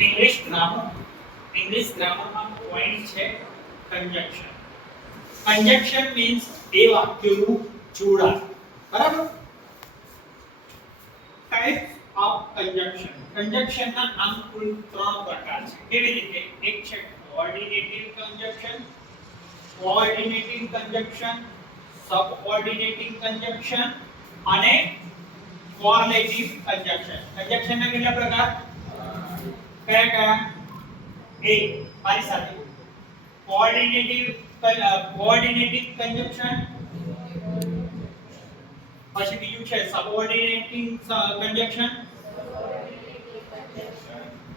English grammar માં point છે conjunction. Conjunction means બે વાક્યોનું જોડાણ. બરાબર? Types of conjunction. કંજક્શન ના આમ કુલ 3 પ્રકાર છે. કેવી રીતે? એક છે કોઓર્ડિનેટિવ કંજક્શન, કોઓર્ડિનેટિંગ કંજક્શન, સબઓર્ડિનેટિંગ કંજક્શન અને કોરિલેટિવ કંજક્શન. કંજક્શન ના કેટલા પ્રકાર? કયા કયા? એક મારી સાથે કોઓર્ડિનેટિવ કંજક્શન, પછી બીજું છે સબઓર્ડિનેટિંગ કંજક્શન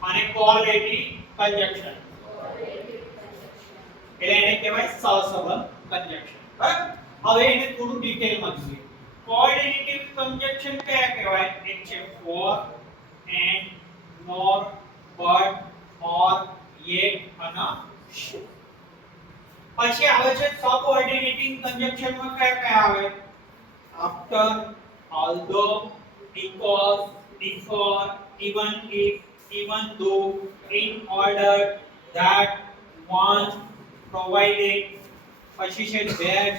અને કોરિલેટિવ કંજક્શન. એટલે એને કહેવાય સહસંબંધ કંજક્શન. બરાબર? હવે એને થોડું ડિટેલમાં જોઈએ. કોઓર્ડિનેટિવ કંજક્શન કયા કહેવાય? એક છે for, and, nor, but, or, yet અને should. પછી આવે છે સબઓર્ડિનેટિંગ કંજક્શન માં કયા કયા આવે? after, although, because, before, even if, even though, in order, that, once, provided, પછી છે that,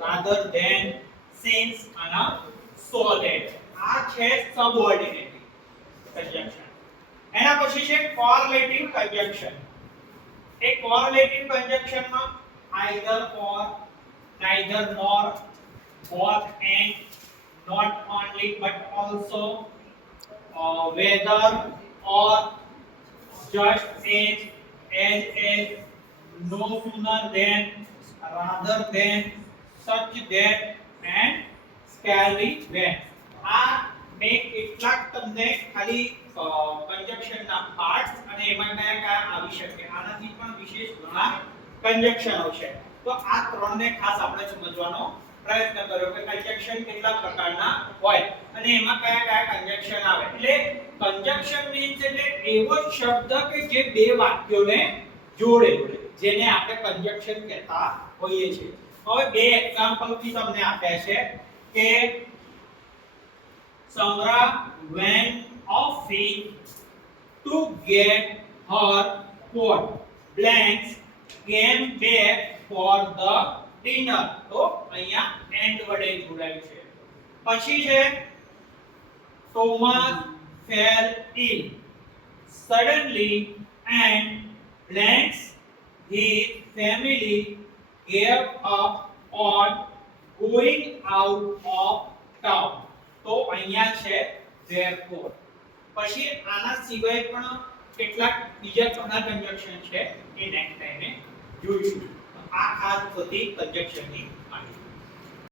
rather than, since અને so that. આ છે સબઓર્ડિનેટિવ કંજક્શન. એના પછી છે કોરિલેટિવ કંજક્શન. એ કોરિલેટિવ કંજક્શન માં either or, neither nor, both and, not only but also, whether or, just as, no sooner than, rather than, such that and scarcely when. આ મેં કેટલાક તમને ખાલી કંજક્શન ના પાર્ટ્સ અને એમાં કયા કયા આવી શકે આનાથી પણ વિશેષ ઘણા કંજક્શનો છે. તો આ ત્રણને ખાસ આપણે સમજવાનો પ્રયત્ન કર્યો કે કંજક્શન કેટલા પ્રકારના હોય અને એમાં કયા કયા કંજક્શન આવે. એટલે કંજક્શન મીન્સ એટલે એવો શબ્દ કે જે બે વાક્યોને જોડે, જેને આપણે કંજક્શન કહેતા હોઈએ છીએ. હવે બે એક્ઝામ્પલ થી તમને આપ્યા છે કે Samra went office to get her coat. Blanks came back for the dinner. તો અહીંયા end વડે જોડાય છે. પછી છે Thomas fell ill suddenly and blanks his family gave up on going out of town. તો અહીંયા છે therefore. પછી આના સિવાય પણ કેટલાક બીજા ઘણા કંજક્શન છે એ નેક્સ્ટ ટાઈમે જોઈશું. આ ખાસ બધી કંજક્શનની માહિતી